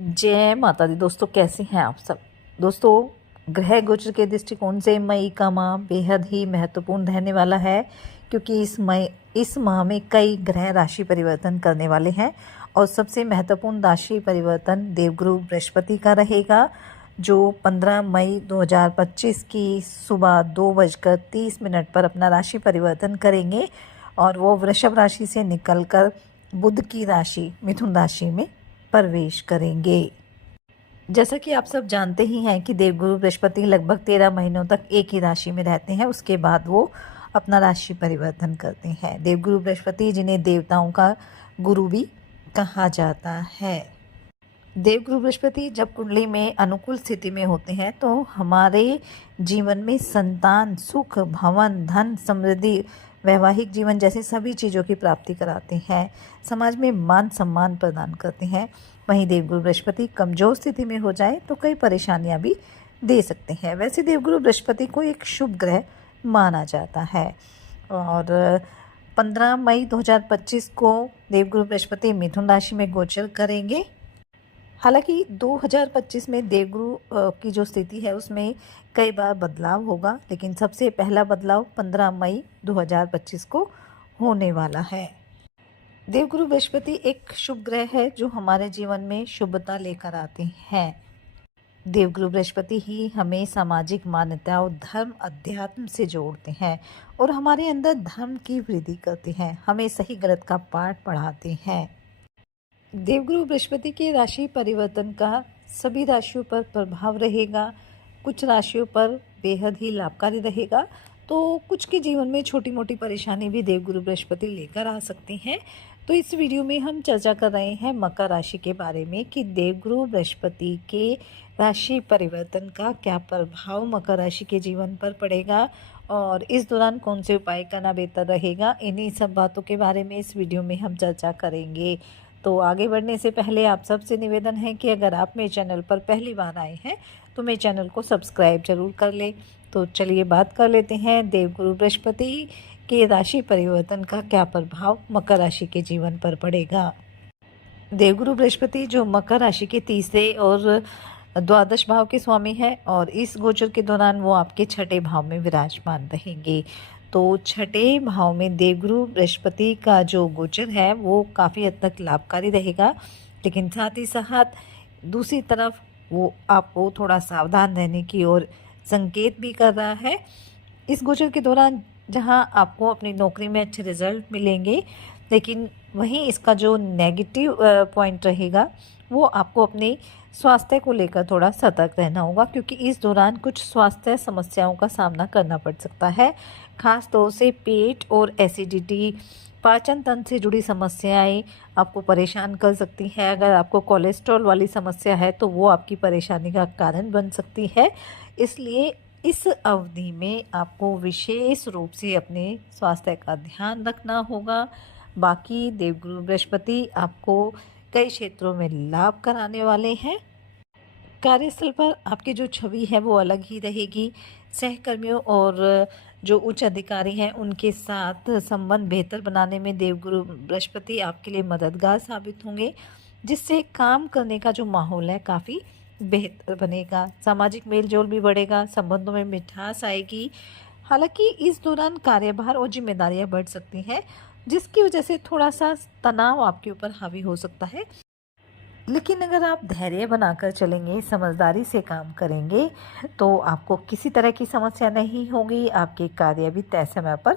जय माता दी। दोस्तों, कैसे हैं आप सब। दोस्तों, ग्रह गोचर के दृष्टिकोण से मई का माह बेहद ही महत्वपूर्ण रहने वाला है, क्योंकि इस माह में कई ग्रह राशि परिवर्तन करने वाले हैं। और सबसे महत्वपूर्ण राशि परिवर्तन देवगुरु बृहस्पति का रहेगा, जो 15 मई 2025 की सुबह 2:30 पर अपना राशि परिवर्तन करेंगे और वो वृषभ राशि से निकलकर बुध की राशि मिथुन राशि में प्रवेश करेंगे। जैसा कि आप सब जानते ही हैं कि देवगुरु बृहस्पति लगभग 13 महीनों तक एक ही राशि में रहते हैं, उसके बाद वो अपना राशि परिवर्तन करते हैं। देवगुरु बृहस्पति, जिन्हें देवताओं का गुरु भी कहा जाता है। देवगुरु बृहस्पति जब कुंडली में अनुकूल स्थिति में होते हैं तो हमारे जीवन में संतान, सुख, भवन, धन, समृद्धि, वैवाहिक जीवन जैसी सभी चीज़ों की प्राप्ति कराते हैं। समाज में मान सम्मान प्रदान करते हैं। वहीं देवगुरु बृहस्पति कमज़ोर स्थिति में हो जाए तो कई परेशानियां भी दे सकते हैं। वैसे देवगुरु बृहस्पति को एक शुभ ग्रह माना जाता है और 15 मई 2025 को देवगुरु बृहस्पति मिथुन राशि में गोचर करेंगे। हालांकि 2025 में देवगुरु की जो स्थिति है उसमें कई बार बदलाव होगा, लेकिन सबसे पहला बदलाव 15 मई 2025 को होने वाला है। देवगुरु बृहस्पति एक शुभ ग्रह है जो हमारे जीवन में शुभता लेकर आते हैं। देवगुरु बृहस्पति ही हमें सामाजिक मान्यताओं, धर्म, अध्यात्म से जोड़ते हैं और हमारे अंदर धर्म की वृद्धि करते हैं, हमें सही गलत का पाठ पढ़ाते हैं। देवगुरु बृहस्पति के राशि परिवर्तन का सभी राशियों पर प्रभाव रहेगा। कुछ राशियों पर बेहद ही लाभकारी रहेगा, तो कुछ के जीवन में छोटी मोटी परेशानी भी देवगुरु बृहस्पति लेकर आ सकती हैं। तो इस वीडियो में हम चर्चा कर रहे हैं मकर राशि के बारे में कि देवगुरु बृहस्पति के राशि परिवर्तन का क्या प्रभाव मकर राशि के जीवन पर पड़ेगा और इस दौरान कौन से उपाय करना बेहतर रहेगा। इन्हीं सब बातों के बारे में इस वीडियो में हम चर्चा करेंगे। तो आगे बढ़ने से पहले आप सबसे निवेदन है कि अगर आप मेरे चैनल पर पहली बार आए हैं तो मेरे चैनल को सब्सक्राइब जरूर कर लें। तो चलिए बात कर लेते हैं देवगुरु बृहस्पति के राशि परिवर्तन का क्या प्रभाव मकर राशि के जीवन पर पड़ेगा। देवगुरु बृहस्पति जो मकर राशि के तीसरे और द्वादश भाव के स्वामी हैं और इस गोचर के दौरान वो आपके छठे भाव में विराजमान रहेंगे। तो छठे भाव में देवगुरु बृहस्पति का जो गोचर है वो काफ़ी हद तक लाभकारी रहेगा, लेकिन साथ ही साथ दूसरी तरफ वो आपको थोड़ा सावधान रहने की ओर संकेत भी कर रहा है। इस गोचर के दौरान जहां आपको अपनी नौकरी में अच्छे रिजल्ट मिलेंगे, लेकिन वहीं इसका जो नेगेटिव पॉइंट रहेगा वो आपको अपने स्वास्थ्य को लेकर थोड़ा सतर्क रहना होगा, क्योंकि इस दौरान कुछ स्वास्थ्य समस्याओं का सामना करना पड़ सकता है। खास तौर से पेट और एसिडिटी, पाचन तंत्र से जुड़ी समस्याएं आपको परेशान कर सकती हैं। अगर आपको कोलेस्ट्रॉल वाली समस्या है तो वो आपकी परेशानी का कारण बन सकती है। इसलिए इस अवधि में आपको विशेष रूप से अपने स्वास्थ्य का ध्यान रखना होगा। बाकी देवगुरु बृहस्पति आपको कई क्षेत्रों में लाभ कराने वाले हैं। कार्यस्थल पर आपकी जो छवि है वो अलग ही रहेगी। सहकर्मियों और जो उच्च अधिकारी हैं उनके साथ संबंध बेहतर बनाने में देवगुरु बृहस्पति आपके लिए मददगार साबित होंगे, जिससे काम करने का जो माहौल है काफ़ी बेहतर बनेगा। सामाजिक मेलजोल भी बढ़ेगा, संबंधों में मिठास आएगी। हालांकि इस दौरान कार्यभार और जिम्मेदारियां बढ़ सकती हैं, जिसकी वजह से थोड़ा सा तनाव आपके ऊपर हावी हो सकता है। लेकिन अगर आप धैर्य बनाकर चलेंगे, समझदारी से काम करेंगे तो आपको किसी तरह की समस्या नहीं होगी। आपके कार्य भी तय समय पर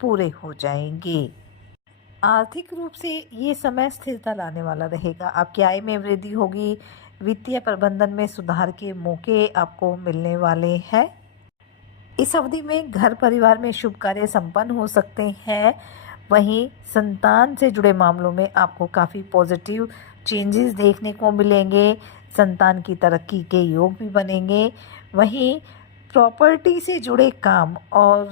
पूरे हो जाएंगे। आर्थिक रूप से ये समय स्थिरता लाने वाला रहेगा। आपकी आय में वृद्धि होगी। वित्तीय प्रबंधन में सुधार के मौके आपको मिलने वाले हैं। इस अवधि में घर परिवार में शुभ कार्य संपन्न हो सकते हैं। वहीं संतान से जुड़े मामलों में आपको काफ़ी पॉजिटिव चेंजेस देखने को मिलेंगे। संतान की तरक्की के योग भी बनेंगे। वहीं प्रॉपर्टी से जुड़े काम और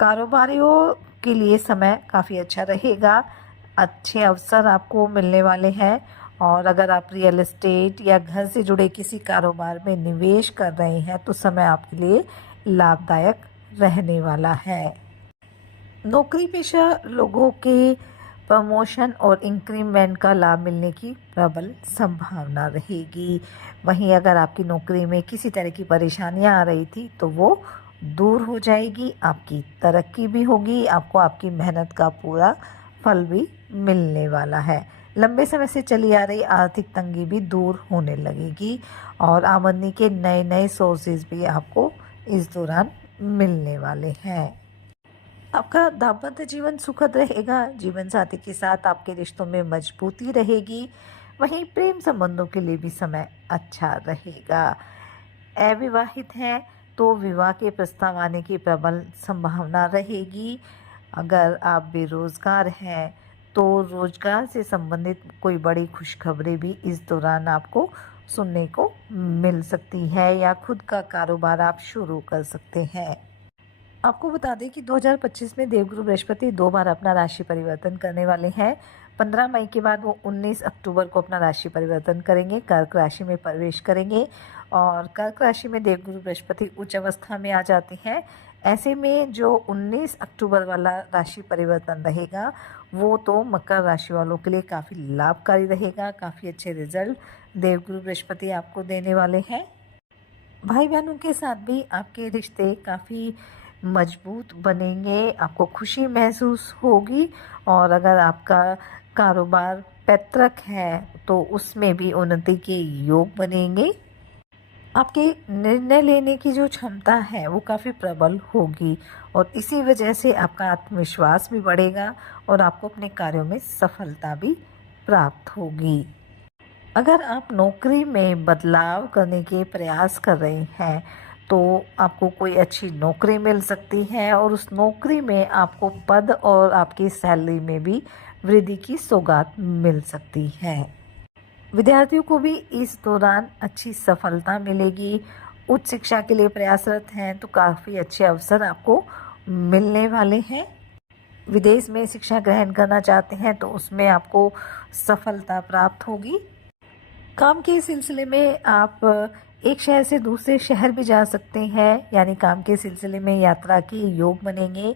कारोबारियों के लिए समय काफ़ी अच्छा रहेगा। अच्छे अवसर आपको मिलने वाले हैं और अगर आप रियल एस्टेट या घर से जुड़े किसी कारोबार में निवेश कर रहे हैं तो समय आपके लिए लाभदायक रहने वाला है। नौकरी पेशा लोगों के प्रमोशन और इंक्रीमेंट का लाभ मिलने की प्रबल संभावना रहेगी। वहीं अगर आपकी नौकरी में किसी तरह की परेशानियां आ रही थी तो वो दूर हो जाएगी, आपकी तरक्की भी होगी, आपको आपकी मेहनत का पूरा फल भी मिलने वाला है। लंबे समय से चली आ रही आर्थिक तंगी भी दूर होने लगेगी और आमदनी के नए नए सोर्सेज भी आपको इस दौरान मिलने वाले हैं। आपका दाम्पत्य जीवन सुखद रहेगा, जीवन साथी के साथ आपके रिश्तों में मजबूती रहेगी। वहीं प्रेम संबंधों के लिए भी समय अच्छा रहेगा। अविवाहित हैं तो विवाह के प्रस्ताव आने की प्रबल संभावना रहेगी। अगर आप बेरोजगार हैं तो रोजगार से संबंधित कोई बड़ी खुशखबरी भी इस दौरान आपको सुनने को मिल सकती है या खुद का कारोबार आप शुरू कर सकते हैं। आपको बता दें कि 2025 में देवगुरु बृहस्पति 2 बार अपना राशि परिवर्तन करने वाले हैं। 15 मई के बाद वो 19 अक्टूबर को अपना राशि परिवर्तन करेंगे, कर्क राशि में प्रवेश करेंगे और कर्क राशि में देवगुरु बृहस्पति उच्च अवस्था में आ जाते हैं। ऐसे में जो 19 अक्टूबर वाला राशि परिवर्तन रहेगा वो तो मकर राशि वालों के लिए काफ़ी लाभकारी रहेगा। काफ़ी अच्छे रिजल्ट देवगुरु बृहस्पति आपको देने वाले हैं। भाई बहनों के साथ भी आपके रिश्ते काफ़ी मजबूत बनेंगे, आपको खुशी महसूस होगी और अगर आपका कारोबार पैतृक है तो उसमें भी उन्नति के योग बनेंगे। आपके निर्णय लेने की जो क्षमता है वो काफ़ी प्रबल होगी और इसी वजह से आपका आत्मविश्वास भी बढ़ेगा और आपको अपने कार्यों में सफलता भी प्राप्त होगी। अगर आप नौकरी में बदलाव करने के प्रयास कर रहे हैं तो आपको कोई अच्छी नौकरी मिल सकती है और उस नौकरी में आपको पद और आपकी सैलरी में भी वृद्धि की सौगात मिल सकती है। विद्यार्थियों को भी इस दौरान अच्छी सफलता मिलेगी। उच्च शिक्षा के लिए प्रयासरत हैं तो काफ़ी अच्छे अवसर आपको मिलने वाले हैं। विदेश में शिक्षा ग्रहण करना चाहते हैं तो उसमें आपको सफलता प्राप्त होगी। काम के सिलसिले में आप एक शहर से दूसरे शहर भी जा सकते हैं, यानी काम के सिलसिले में यात्रा के योग बनेंगे।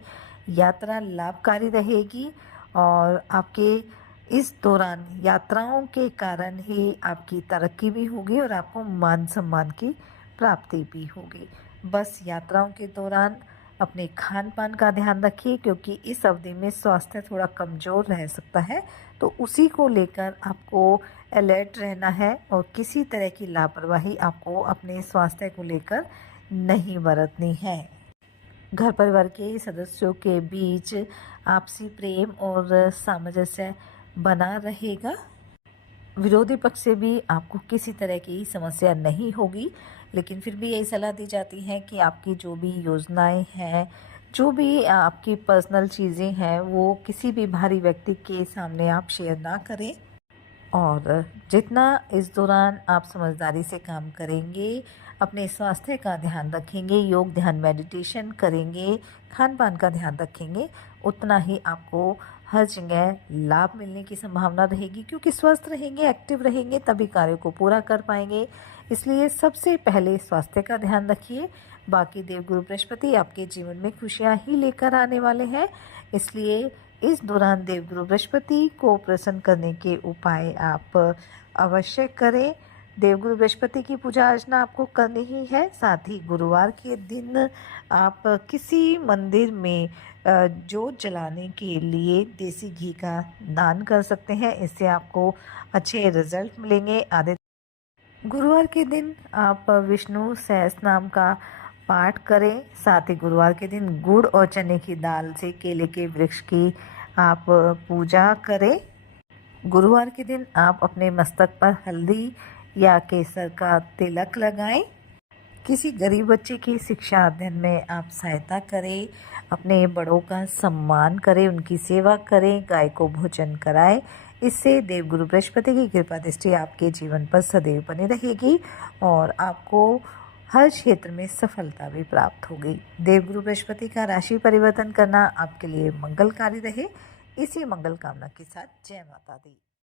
यात्रा लाभकारी रहेगी और आपके इस दौरान यात्राओं के कारण ही आपकी तरक्की भी होगी और आपको मान सम्मान की प्राप्ति भी होगी। बस यात्राओं के दौरान अपने खान पान का ध्यान रखिए क्योंकि इस अवधि में स्वास्थ्य थोड़ा कमज़ोर रह सकता है, तो उसी को लेकर आपको अलर्ट रहना है और किसी तरह की लापरवाही आपको अपने स्वास्थ्य को लेकर नहीं बरतनी है। घर परिवार के सदस्यों के बीच आपसी प्रेम और सामंजस्य बना रहेगा। विरोधी पक्ष से भी आपको किसी तरह की समस्या नहीं होगी, लेकिन फिर भी यही सलाह दी जाती है कि आपकी जो भी योजनाएं हैं, जो भी आपकी पर्सनल चीज़ें हैं, वो किसी भी बाहरी व्यक्ति के सामने आप शेयर ना करें और जितना इस दौरान आप समझदारी से काम करेंगे, अपने स्वास्थ्य का ध्यान रखेंगे, योग ध्यान मेडिटेशन करेंगे, खान पान का ध्यान रखेंगे, उतना ही आपको हर जगह लाभ मिलने की संभावना रहेगी क्योंकि स्वस्थ रहेंगे, एक्टिव रहेंगे तभी कार्य को पूरा कर पाएंगे। इसलिए सबसे पहले स्वास्थ्य का ध्यान रखिए। बाकी देवगुरु बृहस्पति आपके जीवन में खुशियाँ ही लेकर आने वाले हैं, इसलिए इस दौरान देवगुरु बृहस्पति को प्रसन्न करने के उपाय आप अवश्य करें। देवगुरु बृहस्पति की पूजा अर्चना आपको करनी ही है। साथ ही गुरुवार के दिन आप किसी मंदिर में जोत जलाने के लिए देसी घी का दान कर सकते हैं, इससे आपको अच्छे रिजल्ट मिलेंगे। गुरुवार के दिन आप विष्णु सहस्त्रनाम का पाठ करें। साथ ही गुरुवार के दिन गुड़ और चने की दाल से केले के वृक्ष की आप पूजा करें। गुरुवार के दिन आप अपने मस्तक पर हल्दी या केसर का तिलक लगाएं। किसी गरीब बच्चे की शिक्षा अध्ययन में आप सहायता करें। अपने बड़ों का सम्मान करें, उनकी सेवा करें, गाय को भोजन कराएं। इससे देवगुरु बृहस्पति की कृपा दृष्टि आपके जीवन पर सदैव बनी रहेगी और आपको हर क्षेत्र में सफलता भी प्राप्त होगी। देवगुरु बृहस्पति का राशि परिवर्तन करना आपके लिए मंगलकारी रहे। इसी मंगल कामना के साथ जय माता दी।